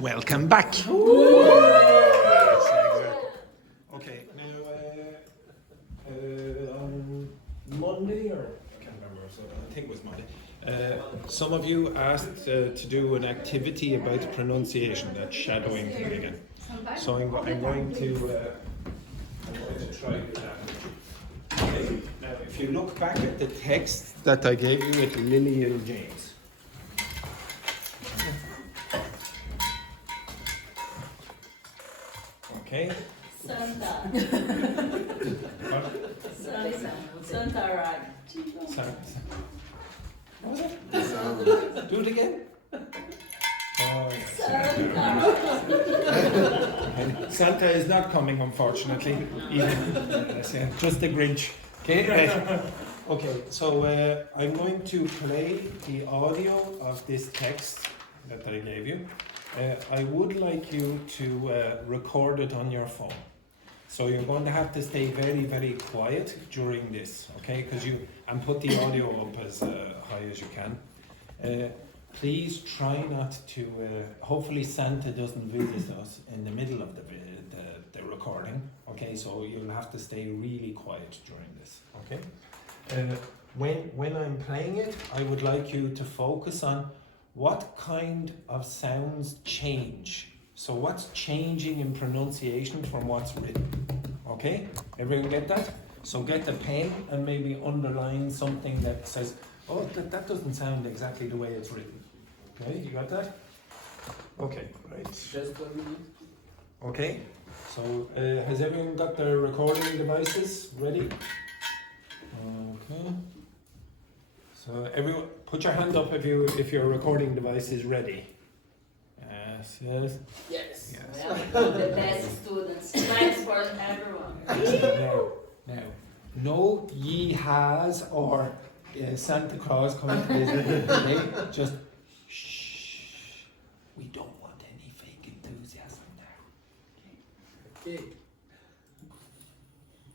Welcome back. Yes, exactly. Okay, now on Monday, or I can't remember, so I think it was Monday, some of you asked to do an activity about pronunciation, that shadowing thing again. So I'm going to try that. Okay. Now, if you look back at the text that I gave you with Lily and James. Okay. Santa. What? Santa, right? What was it? Do it again. Oh, yes. Santa is not coming, unfortunately. Just the Grinch. Okay. Okay. So I'm going to play the audio of this text that I gave you. I would like you to record it on your phone. So you're going to have to stay very, very quiet during this, okay? And put the audio up as high as you can. Please try not to. Hopefully, Santa doesn't visit us in the middle of the recording. Okay, so you'll have to stay really quiet during this. Okay. When I'm playing it, I would like you to focus on what kind of sounds change. So what's changing in pronunciation from what's written? Okay, everyone get that? So get a pen and maybe underline something that says, oh, that doesn't sound exactly the way it's written. Okay, you got that? Okay, right. Okay, so has everyone got their recording devices ready? Okay. So everyone, put your hand up if your recording device is ready. Yes, yes. Yes. Yes. The best students. Thanks for everyone. Now, no yee-haws or Santa Claus coming to visit. Okay? Just shh. We don't want any fake enthusiasm there. Okay.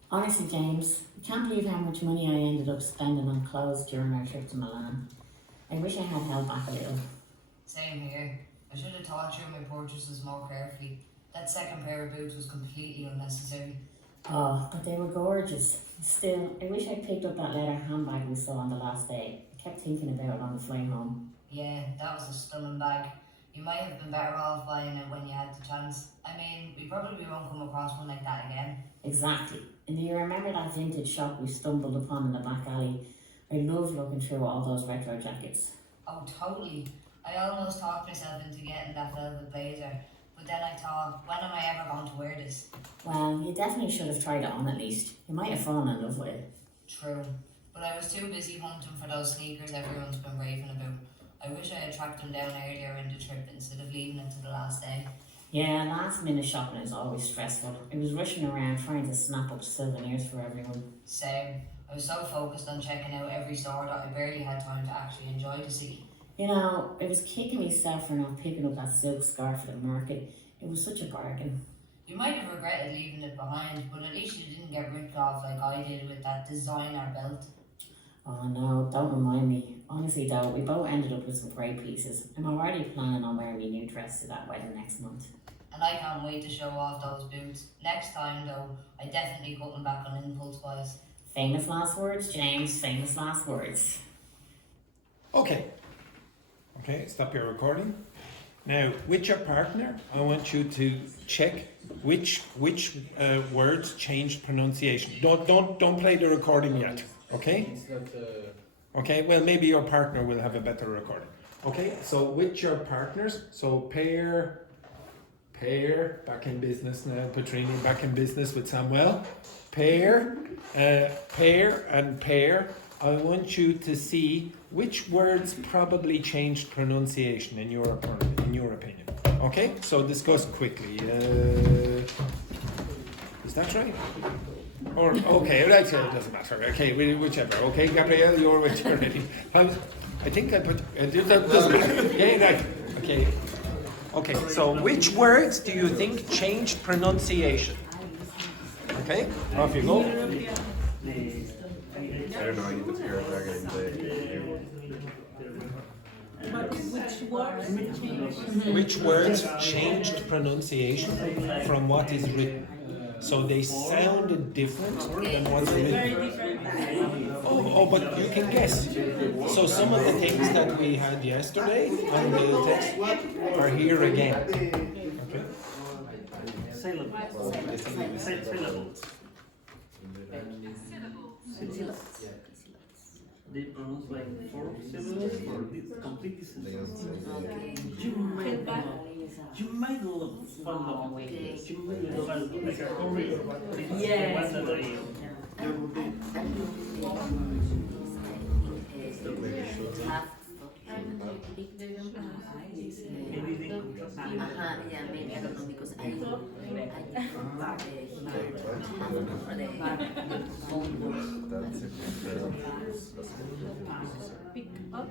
Honestly, James, I can't believe how much money I ended up spending on clothes during our trip to Milan. I wish I had held back a little. Same here. I should have thought through my purchases more carefully. That second pair of boots was completely unnecessary. Oh, but they were gorgeous. Still, I wish I picked up that leather handbag we saw on the last day. I kept thinking about it on the flight home. Yeah, that was a stunning bag. You might have been better off buying it when you had the chance. I mean, we probably won't come across one like that again. Exactly. And do you remember that vintage shop we stumbled upon in the back alley? I loved looking through all those retro jackets. Oh, totally. I almost talked myself into getting that velvet blazer. But then I thought, when am I ever going to wear this? Well, you definitely should have tried it on at least. You might have fallen in love with it. True. But I was too busy hunting for those sneakers everyone's been raving about. I wish I had tracked them down earlier in the trip instead of leaving it to the last day. Yeah, last minute shopping is always stressful. I was rushing around trying to snap up souvenirs for everyone. Same. I was so focused on checking out every store that I barely had time to actually enjoy the city. You know, I was kicking myself for not picking up that silk scarf at the market. It was such a bargain. You might have regretted leaving it behind, but at least you didn't get ripped off like I did with that designer belt. Oh no, don't remind me. Honestly though, we both ended up with some great pieces. I'm already planning on wearing my new dress to that wedding next month. And I can't wait to show off those boots. Next time though, I definitely cut them back on impulse buys. Famous last words, James, famous last words. Okay. Okay, stop your recording. Now, with your partner, I want you to check which words changed pronunciation. Don't play the recording yet. Okay? Okay. Well, maybe your partner will have a better recording. Okay. So with your partners, so pair, back in business now. Petrini back in business with Samuel. Pair, and pair. I want you to see which words probably changed pronunciation in your opinion. Okay, so discuss quickly. Is that right? Or okay, right? So it doesn't matter. Okay, whichever. Okay, Gabrielle, you're with your ready. I think I put. That doesn't matter. Okay, right. Okay. Okay. So which words do you think changed pronunciation? Okay, off you go. I don't know, you put your dragon in the But which Which words changed pronunciation from what is written? So they sounded different than what's written. Oh, but you can guess. So some of the things that we had yesterday on the text are here again. Okay. Syllables. They pronounce like 4 syllables or complete syllables. You might look follow. You might look like a corridor, but it's the one that maybe they contrast. Yeah, maybe I don't know because I for the phone books. Pick up.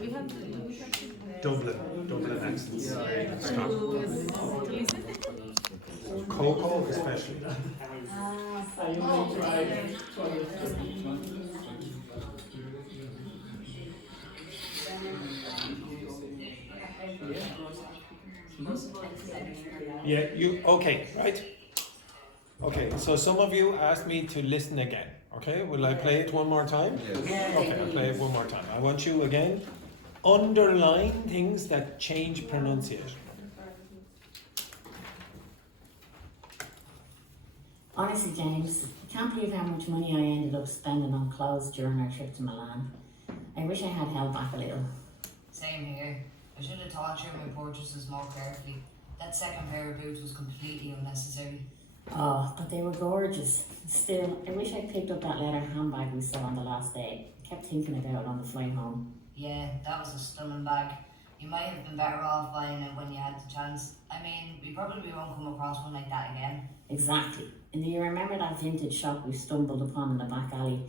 We have to Dublin accents. to listen. Coco especially. Yeah, okay, right? Okay, so some of you asked me to listen again. Okay, will I play it one more time? Yes. Okay, I'll play it one more time. I want you again, underline things that change pronunciation. Honestly, James, I can't believe how much money I ended up spending on clothes during our trip to Milan. I wish I had held back a little. Same here. I should have thought through my purchases more carefully. That second pair of boots was completely unnecessary. Oh, but they were gorgeous. Still, I wish I picked up that leather handbag we saw on the last day. I kept thinking about it on the flight home. Yeah, that was a stunning bag. You might have been better off buying it when you had the chance. I mean, we probably won't come across one like that again. Exactly. And do you remember that vintage shop we stumbled upon in the back alley?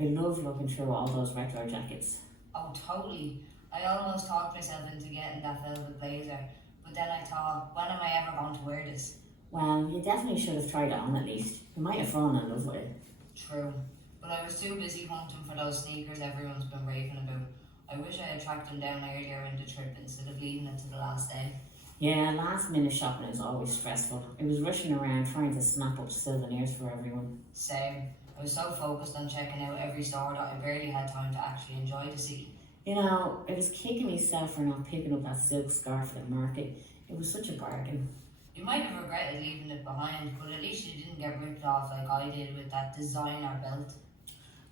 I love looking through all those retro jackets. Oh, totally. I almost talked myself into getting that velvet blazer, but then I thought, when am I ever going to wear this? Well, you definitely should have tried it on at least. You might have fallen in love with it. True, but I was too busy hunting for those sneakers everyone's been raving about. I wish I had tracked them down earlier in the trip instead of leaving it to the last day. Yeah, last minute shopping is always stressful. I was rushing around trying to snap up souvenirs for everyone. Same. I was so focused on checking out every store that I barely had time to actually enjoy the city. You know, I was kicking myself for not picking up that silk scarf at the market. It was such a bargain. You might have regretted leaving it behind, but at least you didn't get ripped off like I did with that designer belt.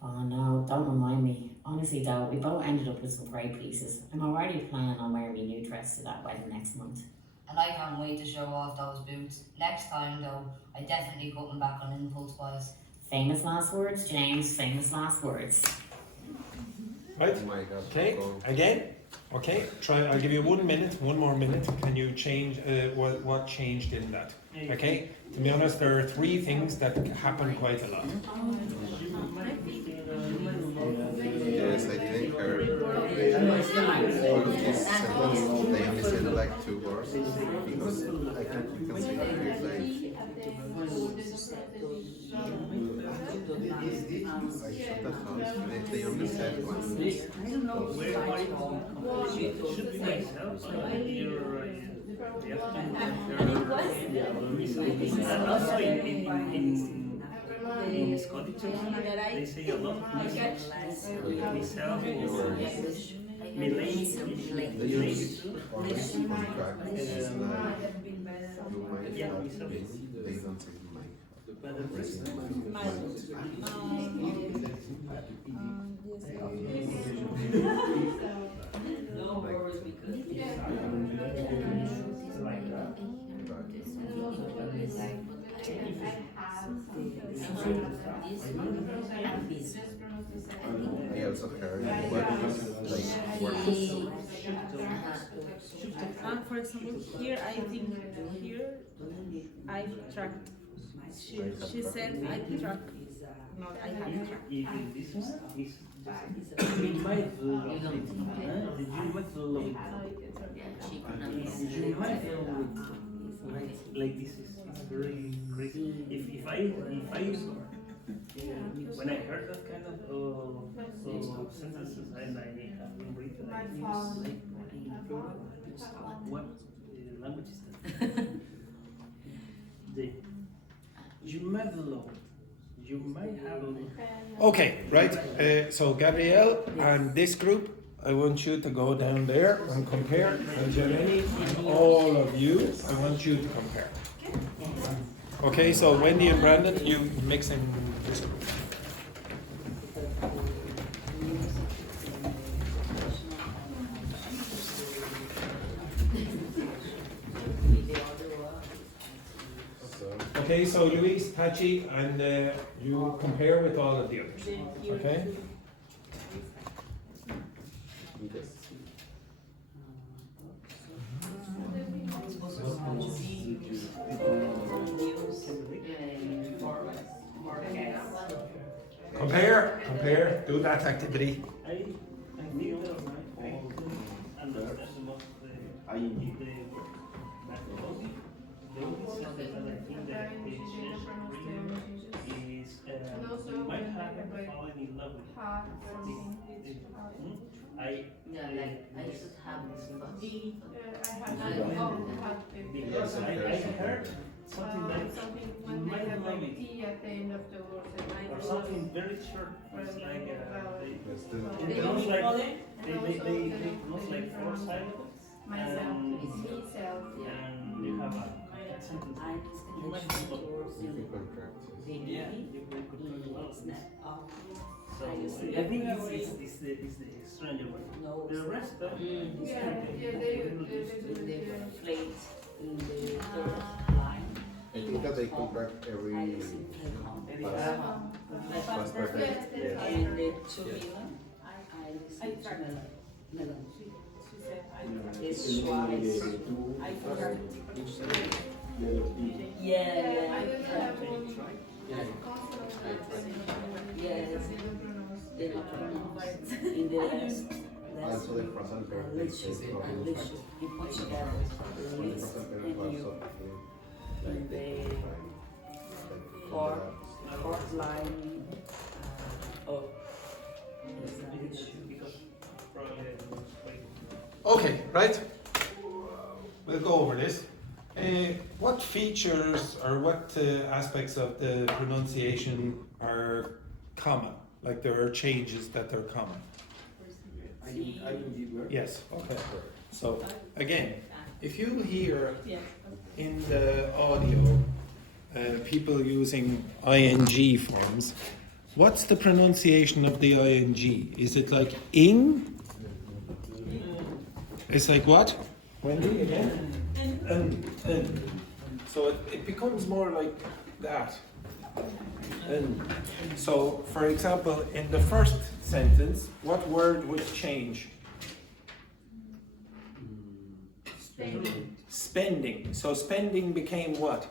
Oh no, don't remind me. Honestly though, we both ended up with some great pieces. I'm already planning on wearing my new dress to that wedding next month. And I can't wait to show off those boots. Next time though, I definitely cut them back on impulse buys. Famous last words, James, famous last words. Right? Oh my God. Okay, again. Okay, try. I'll give you 1 minute, one more minute. Can you change what changed in that? Okay, to be honest, there are 3 things that happen quite a lot. Yes, I think all of these sentences, they only said like 2 words because I think we can say here like I shut the house, they only said one. I don't know where are you going. It should be myself. And also in Scottish, they say a lot of myself or They use contract is like you might have been, they don't say I also heard For example, here I think here I tracked. She said I tracked. No, I have tracked. You might love it. You might love it. You might love it. like this is it's very crazy. If I when I heard that kind of sentences and I have been reading like what language is that? You might have a Okay, right. So Gabrielle and this group, I want you to go down there and compare. And Jeleni and all of you, I want you to compare. Okay, so Wendy and Brandon, you mix in this group. Okay, so Luis, Pachi, and you compare with all of the others. Okay? Compare, do that activity. I think that I understand most the work. The only sentence that I think that they change is you might have fallen in love with Yeah, like I should have this bus. because I heard something like you might love it or something very short. It's like they pronounce like four syllables and you have a sentence. You might have love. Yeah, you could love this. So I think it's the stranger one. The rest of In the plate, in the third line. I think that they contract every past perfect. Yes. And the 2 million, I listen to melon. It's twice. I forgot. Yeah. Yes. In the rest. Also the present perfect. You put together the list and you in the fourth line of Okay, right? We'll go over this. What features or what aspects of the pronunciation are common? Like there are changes that are common? Yes, okay. So again, if you hear in the audio people using ing forms, what's the pronunciation of the ing? Is it like ing? It's like what? Wendy again? So it becomes more like that. So, for example, in the first sentence, what word would change? Spending. So spending became what?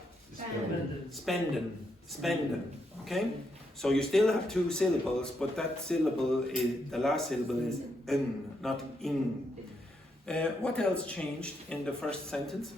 Spending. Okay? So you still have two syllables, but that syllable is, the last syllable is n, not ing. What else changed in the first sentence?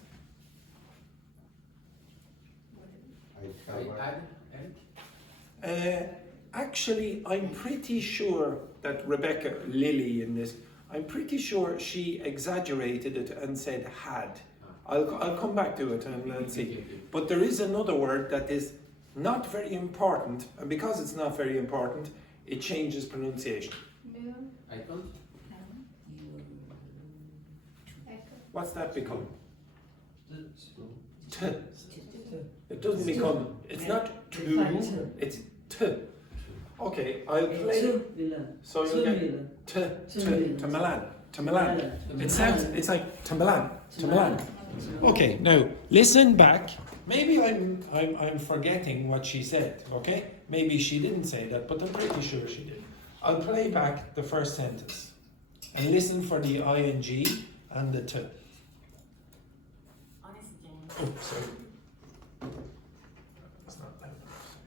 Actually, I'm pretty sure that Rebecca, Lily in this, I'm pretty sure she exaggerated it and said had. I'll come back to it and see. But there is another word that is not very important, and because it's not very important, it changes pronunciation. What's that become? T. It doesn't become, it's not to, it's t. Okay, I'll play. So you get to Milan. It sounds, it's like to Milan. Okay, now listen back. Maybe I'm forgetting what she said, okay? Maybe she didn't say that, but I'm pretty sure she did. I'll play back the first sentence and listen for the ing and the t. Oh, sorry. That's not loud enough.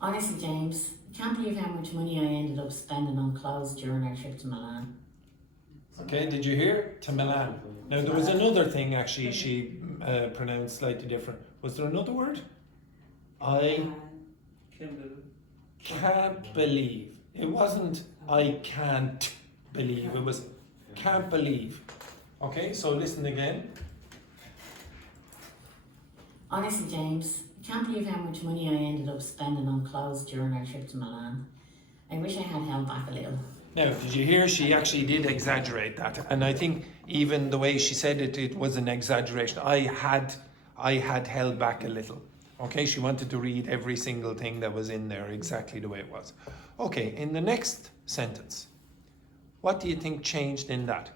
Honestly, James, I can't believe how much money I ended up spending on clothes during our trip to Milan. Okay, did you hear? To Milan. Now there was another thing actually she pronounced slightly different. Was there another word? I can't believe. It wasn't I can't believe. It was can't believe. Okay, so listen again. Honestly, James, I can't believe how much money I ended up spending on clothes during our trip to Milan. I wish I had held back a little. Now, did you hear? She actually did exaggerate that, and I think even the way she said it, it was an exaggeration. I had held back a little. Okay, she wanted to read every single thing that was in there exactly the way it was. Okay, in the next sentence, what do you think changed in that?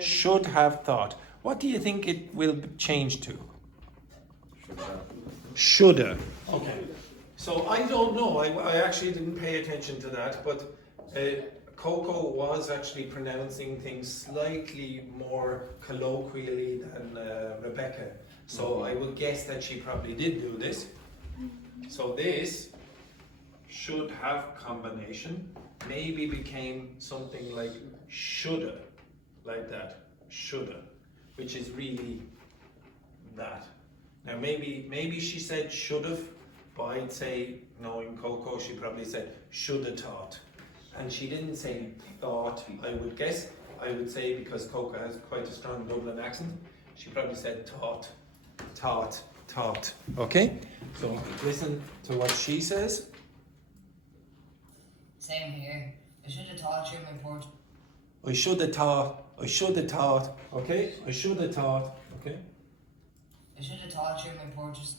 Should have thought. What do you think it will change to? Shoulda. Okay. So I don't know. I actually didn't pay attention to that, but Coco was actually pronouncing things slightly more colloquially than Rebecca. So I would guess that she probably did do this. So this should have combination maybe became something like shoulda, like that, shoulda, which is really that. Now maybe she said should've, but I'd say, knowing Coco, she probably said shoulda thought. And she didn't say thought, I would guess. I would say, because Coco has quite a strong Dublin accent, she probably said thought. Okay? So listen to what she says. Same here. I should have taught you my Portuguese. I should have thought. Okay? I should have thought. Okay? I should have taught you my Portuguese.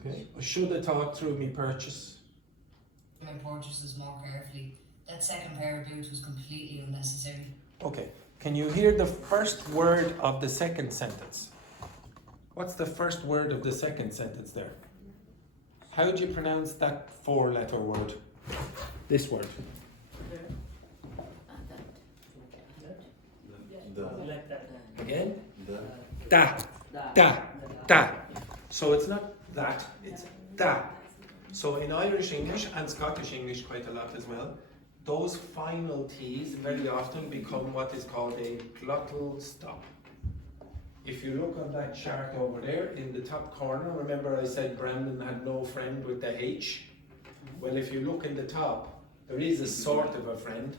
Okay? I should have thought through me purchase. My purchases more carefully. That second pair of boots was completely unnecessary. Okay. Can you hear the first word of the second sentence? What's the first word of the second sentence there? How do you pronounce that 4-letter word? This word. Again? Da. So it's not that, it's da. So in Irish English and Scottish English quite a lot as well, those final T's very often become what is called a glottal stop. If you look on that chart over there in the top corner, remember I said Brandon had no friend with the H? Well, if you look in the top, there is a sort of a friend.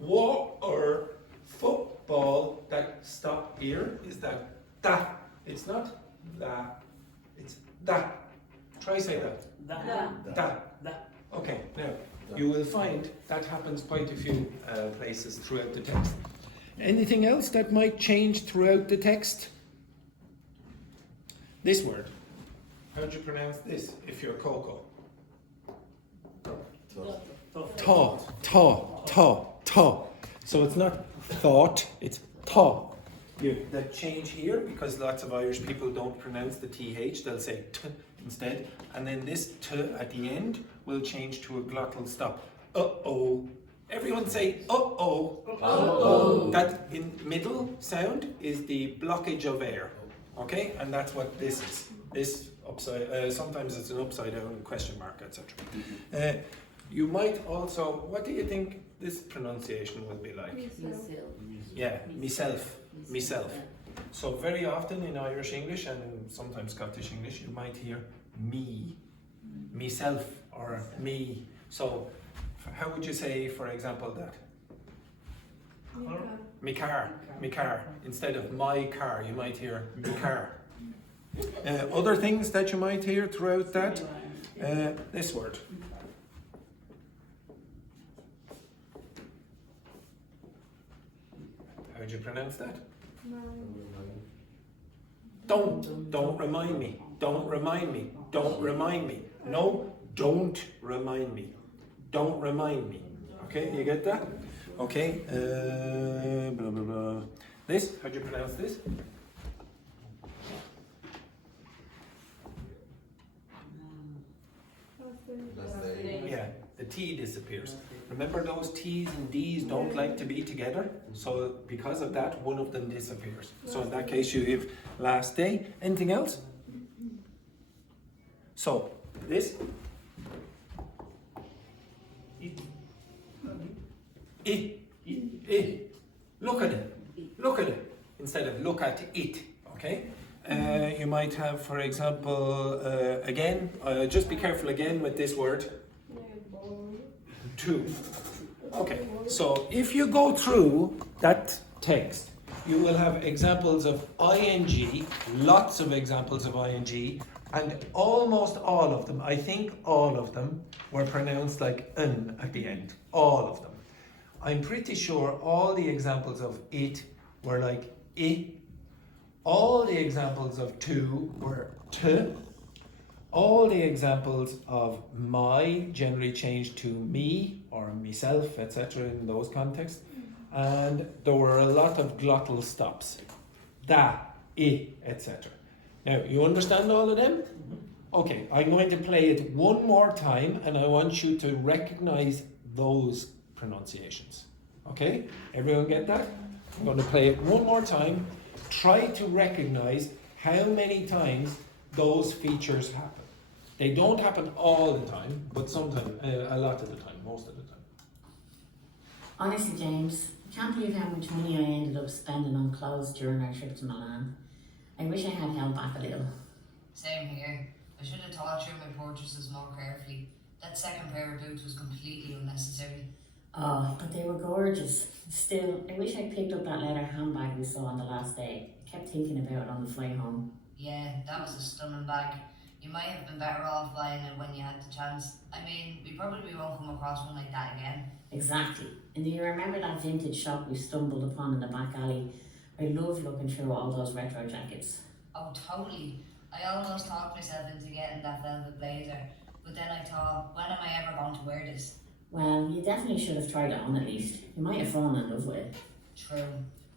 Water, football, that stop here is that da. It's not la, it's da. Try say that. Da. Okay, now you will find that happens quite a few places throughout the text. Anything else that might change throughout the text? This word. How do you pronounce this if you're Coco? Ta. So it's not thought, it's ta. The change here, because lots of Irish people don't pronounce the TH, they'll say t instead. And then this t at the end will change to a glottal stop. Everyone say uh-oh. That in middle sound is the blockage of air. Okay? And that's what this is. This upside, sometimes it's an upside down question mark, etc. You might also, what do you think this pronunciation will be like? Yeah, myself. So very often in Irish English and sometimes Scottish English, you might hear me, myself, or me. So how would you say, for example, that? Me car. Instead of my car, you might hear me car. Other things that you might hear throughout that, this word. How would you pronounce that? Don't remind me. No, don't remind me. Don't remind me. Okay, you get that? Okay. Blah blah blah. This, how do you pronounce this? Yeah, the T disappears. Remember, those T's and D's don't like to be together, so because of that, one of them disappears. So in that case, you have last day. Anything else? So this. I. Look at it. Look at it instead of look at it, okay? You might have, for example, again, just be careful again with this word, to. Okay, so if you go through that text, you will have examples of ing, lots of examples of ing, and almost all of them, I think all of them, were pronounced like n at the end. All of them. I'm pretty sure all the examples of it were like I. All the examples of to were t. All the examples of my generally changed to me or myself, etc. in those contexts. And there were a lot of glottal stops. Da, I, etc. Now, you understand all of them? Okay, I'm going to play it one more time and I want you to recognize those pronunciations. Okay? Everyone get that? I'm going to play it one more time. Try to recognize how many times those features happen. They don't happen all the time, but sometimes, a lot of the time, most of the time. Honestly, James, I can't believe how much money I ended up spending on clothes during our trip to Milan. I wish I had held back a little. Same here. I should have thought through my purchases more carefully. That second pair of boots was completely unnecessary. Oh, but they were gorgeous. Still, I wish I picked up that leather handbag we saw on the last day. I kept thinking about it on the flight home. Yeah, that was a stunning bag. You might have been better off buying it when you had the chance. I mean, we probably won't come across one like that again. Exactly. And do you remember that vintage shop we stumbled upon in the back alley? I loved looking through all those retro jackets. Oh, totally. I almost talked myself into getting that velvet blazer, but then I thought, when am I ever going to wear this? Well, you definitely should have tried it on at least. You might have fallen in love with it. True,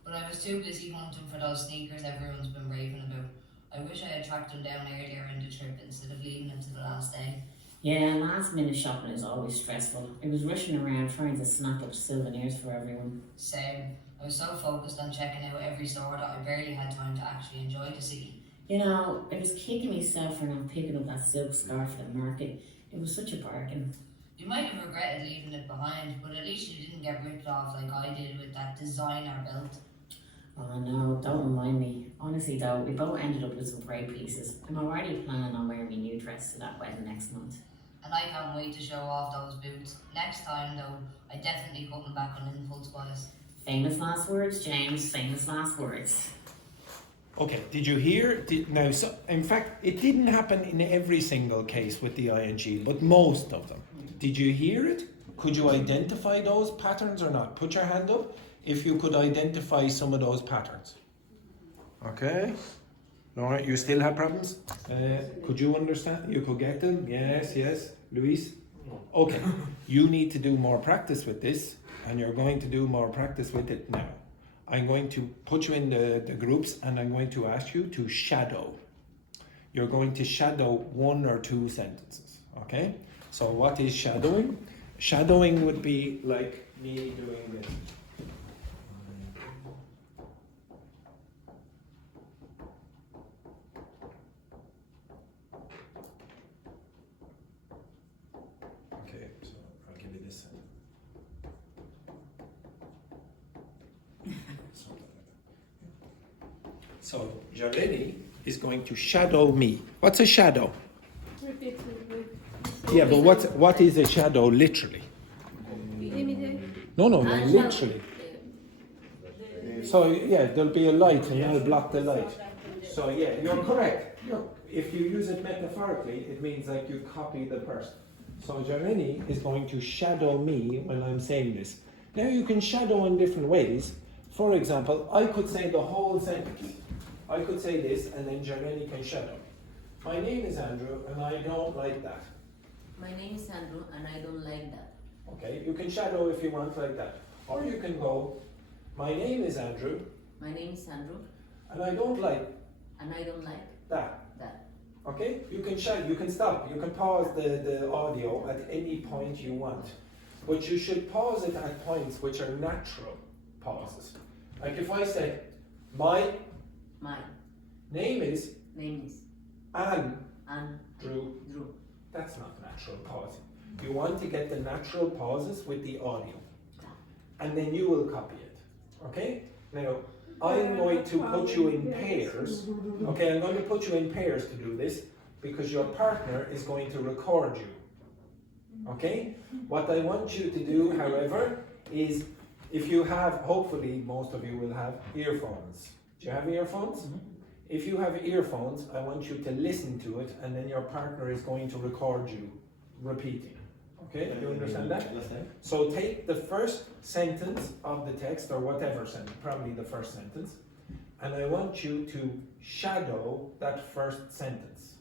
but I was too busy hunting for those sneakers everyone's been raving about. I wish I had tracked them down earlier in the trip instead of leaving them to the last day. Yeah, last minute shopping is always stressful. I was rushing around trying to snap up souvenirs for everyone. Same. I was so focused on checking out every store that I barely had time to actually enjoy the city. You know, I was kicking myself for not picking up that silk scarf at the market. It was such a bargain. You might have regretted leaving it behind, but at least you didn't get ripped off like I did with that designer belt. Oh no, don't remind me. Honestly though, we both ended up with some great pieces. I'm already planning on wearing my new dress to that wedding next month. And I can't wait to show off those boots. Next time though, I definitely cutting back on impulse buys. Famous last words, James, famous last words. Okay, did you hear? Now, so, in fact, it didn't happen in every single case with the ing, but most of them. Did you hear it? Could you identify those patterns or not? Put your hand up if you could identify some of those patterns. Okay. Alright, you still have problems? Could you understand? You could get them? Yes, yes. Luis? Okay. You need to do more practice with this, and you're going to do more practice with it now. I'm going to put you in the groups and I'm going to ask you to shadow. You're going to shadow 1 or 2 sentences, okay? So what is shadowing? Shadowing would be like me doing this. Okay, so I'll give you this. So Jareni is going to shadow me. What's a shadow? Yeah, but what is a shadow literally? No, literally. So yeah, there'll be a light and I'll block the light. So yeah, you're correct. If you use it metaphorically, it means like you copy the person. So Jareni is going to shadow me when I'm saying this. Now you can shadow in different ways. For example, I could say the whole sentence. I could say this and then Jareni can shadow. My name is Andrew and I don't like that. My name is Andrew and I don't like that. Okay, you can shadow if you want like that. Or you can go, my name is Andrew. My name is Andrew And I don't like and I don't like that. that. Okay? You can shadow, you can stop, you can pause the audio at any point you want. But you should pause it at points which are natural pauses. Like if I say, my My name is name is Andrew. Drew. That's not natural pausing. You want to get the natural pauses with the audio. And then you will copy it. Okay? Now, I'm going to put you in pairs. Okay, I'm going to put you in pairs to do this because your partner is going to record you. Okay? What I want you to do, however, is if you have, hopefully most of you will have earphones. Do you have earphones? If you have earphones, I want you to listen to it and then your partner is going to record you repeating. Okay, you understand that? So take the first sentence of the text, or whatever sentence, probably the first sentence, and I want you to shadow that first sentence.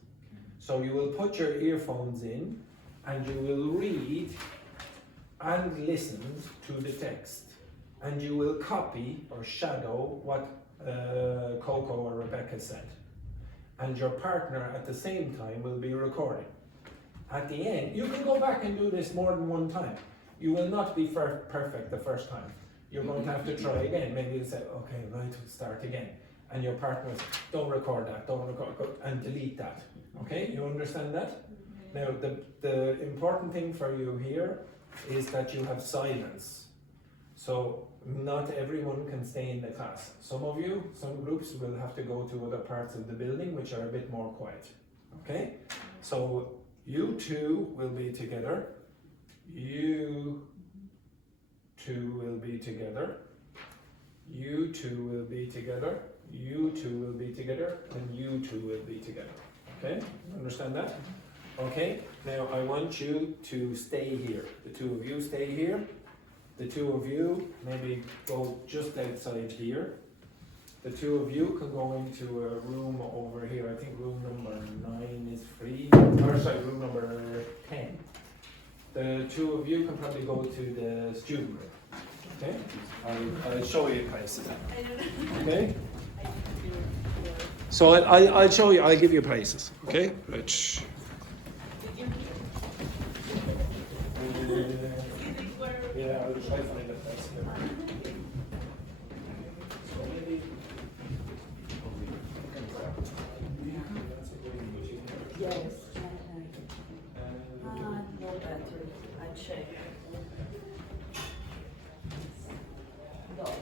So you will put your earphones in and you will read and listen to the text. And you will copy or shadow what Coco or Rebecca said. And your partner at the same time will be recording. At the end, you can go back and do this more than one time. You will not be perfect the first time. You're going to have to try again. Maybe you'll say, okay, right, we'll start again. And your partner will say, don't record that, don't record, and delete that. Okay, you understand that? Now, the important thing for you here is that you have silence. So not everyone can stay in the class. Some of you, some groups will have to go to other parts of the building which are a bit more quiet. Okay? So you two will be together. You two will be together. You two will be together. You two will be together. And you two will be together. Okay? Understand that? Okay? Now I want you to stay here. The two of you stay here. The two of you maybe go just outside here. The two of you can go into a room over here. I think room number 9 is free. Or sorry, room number 10. The two of you can probably go to the student room. Okay? I'll show you prices. Okay? So I'll show you, I'll give you prices. Okay? Right. Yeah, I'll try to find a place here. So maybe. Yes. No battery. I check. Dog.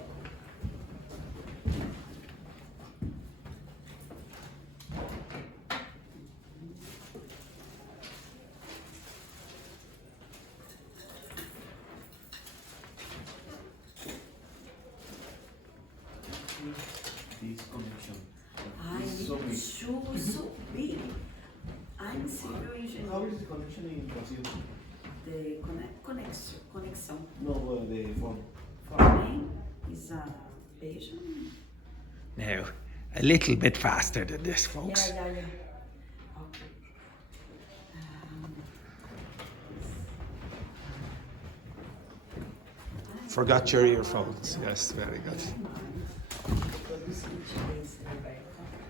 This connection. I need so big. I'm civil engineer. How is the connection in Brazil? The conexão No, the phone. for me is a Belgian. Now, a little bit faster than this, folks. Yeah. Okay. Forgot your earphones. Yes, very good. Todos os 20 dias, Rebecca.